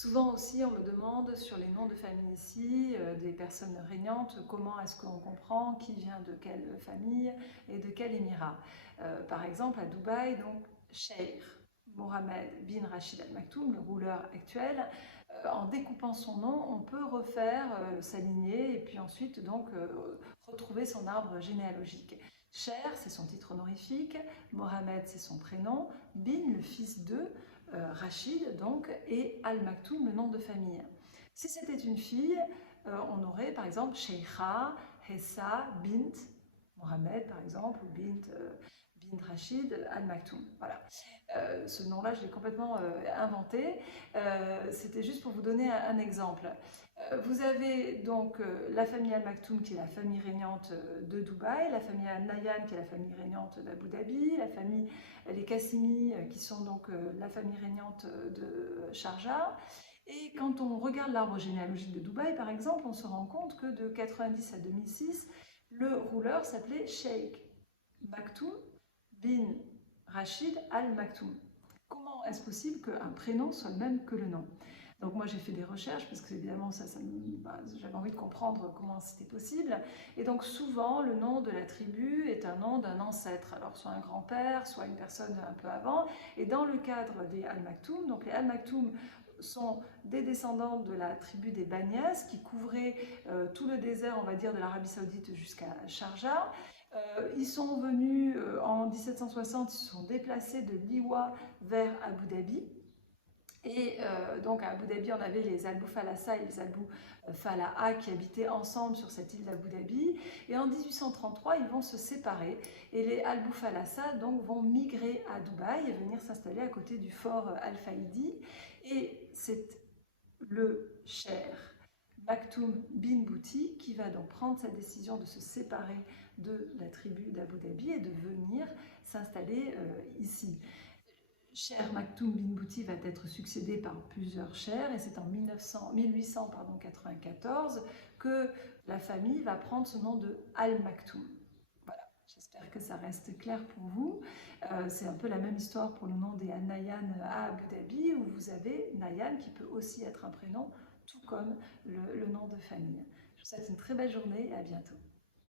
Souvent aussi, on me demande sur les noms de famille ici, des personnes régnantes, comment est-ce qu'on comprend qui vient de quelle famille et de quel émirat. Par exemple, à Dubaï, donc, Cheikh Mohammed bin Rachid Al Maktoum, le rouleur actuel, en découpant son nom, on peut refaire sa lignée et puis ensuite donc retrouver son arbre généalogique. Cher, c'est son titre honorifique, Mohamed, c'est son prénom, Bin, le fils de, Rachid donc, et Al Maktoum, le nom de famille. Si c'était une fille, on aurait par exemple Sheikha, Hessa, Bint, Mohamed par exemple, ou Bint Rachid Al Maktoum. Voilà. Ce nom-là, je l'ai complètement inventé. C'était juste pour vous donner un exemple. Vous avez donc la famille Al Maktoum qui est la famille régnante de Dubaï, la famille Al Nahyan qui est la famille régnante d'Abu Dhabi, la famille les Qassimi qui sont donc la famille régnante de Sharjah. Et quand on regarde l'arbre généalogique de Dubaï par exemple, on se rend compte que de 90 à 2006, le rouleur s'appelait Sheikh Maktoum bin Rachid Al Maktoum. Comment est-ce possible qu'un prénom soit le même que le nom? Donc moi j'ai fait des recherches parce que évidemment j'avais envie de comprendre comment c'était possible. Et donc souvent le nom de la tribu est un nom d'un ancêtre, alors soit un grand-père, soit une personne un peu avant. Et dans le cadre des Al Maktoum, donc les Al Maktoum sont des descendants de la tribu des Banias qui couvraient tout le désert, on va dire, de l'Arabie Saoudite jusqu'à Sharjah. Ils sont venus en 1760, ils se sont déplacés de Liwa vers Abu Dhabi. Et donc à Abu Dhabi, on avait les Al Bufalassa et les Al Bufalaha qui habitaient ensemble sur cette île d'Abu Dhabi. Et en 1833, ils vont se séparer. Et les Al Bufalassa donc vont migrer à Dubaï et venir s'installer à côté du fort Al Faidi. Et c'est le Cher Maktoum bin Bouti qui va donc prendre sa décision de se séparer de la tribu d'Abu Dhabi et de venir s'installer ici. Cher Maktoum bin Bouti va être succédé par plusieurs chers et c'est en 1894 que la famille va prendre ce nom de Al Maktoum. Voilà, j'espère que ça reste clair pour vous. C'est un peu la même histoire pour le nom des Al Nahyan à Abu Dhabi où vous avez Nahyan qui peut aussi être un prénom tout comme le nom de famille. Je vous souhaite une très belle journée et à bientôt.